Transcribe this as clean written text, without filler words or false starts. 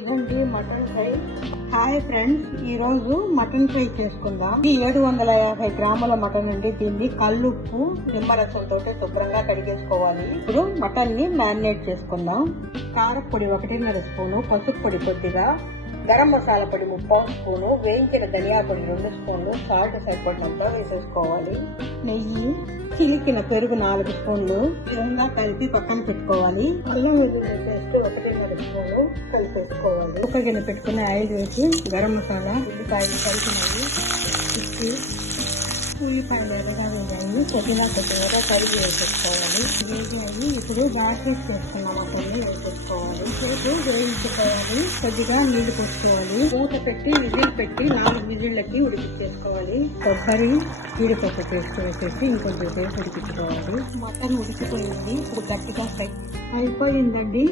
ఇదండి mutton fry. Hi friends, ఈ రోజు మటన్ ఫ్రై చేసుకుందాం. ఈ 750 గ్రాముల మటన్ అండి. దీన్ని కల్లుప్పు నిమ్మరసంతో శుభ్రంగా కడిగేసుకోవాలి. ఇప్పుడు మటన్ ని మ్యారినేట్ చేసుకుందాం. కారపొడి 1.5 స్పూను, పసుపు పొడి కొద్దిగా, గరం మసాలా పొడి 3/4 స్పూను, వేయించిన ధనియా పొడి 2 స్పూన్లు, సాల్ట్ సరిపడినంత వేసేసుకోవాలి. నెయ్యి, చిలికిన పెరుగు 4 స్పూన్లు విధంగా కలిపి పక్కన పెట్టుకోవాలి. అల్లం వెల్లుల్లి పేస్ట్ 1.5 స్పూను కలిపేసుకోవాలి. ఒక గిన్నె పెట్టుకుని ఆయిల్ వేసి గరం మసాలా, ఉల్లిపాయలు కలిపినవి, ఉల్లిపాయలు ఎర్రగా వేయాలి. కొద్దిగా కరిగి వేసేసుకోవాలి. వేసి ఇప్పుడు గార్నిష్ చేసుకున్న మటన్ని వేసేసుకోవాలి. సేపు వేయించుకోవాలి. కొద్దిగా నీళ్లు పోసుకోవాలి. మూత పెట్టి విజిల్ పెట్టి 4 విజిళ్ళకి ఉడికించేసుకోవాలి. కొబ్బరి, జీడిపప్పు పేస్ట్ వేసేసి ఇంకొంచెం సేపు ఉడికించుకోవాలి. మటన్ ఉడికిపోయింది. ఇప్పుడు గట్టిగా ఫ్రై అయిపోయిందండి.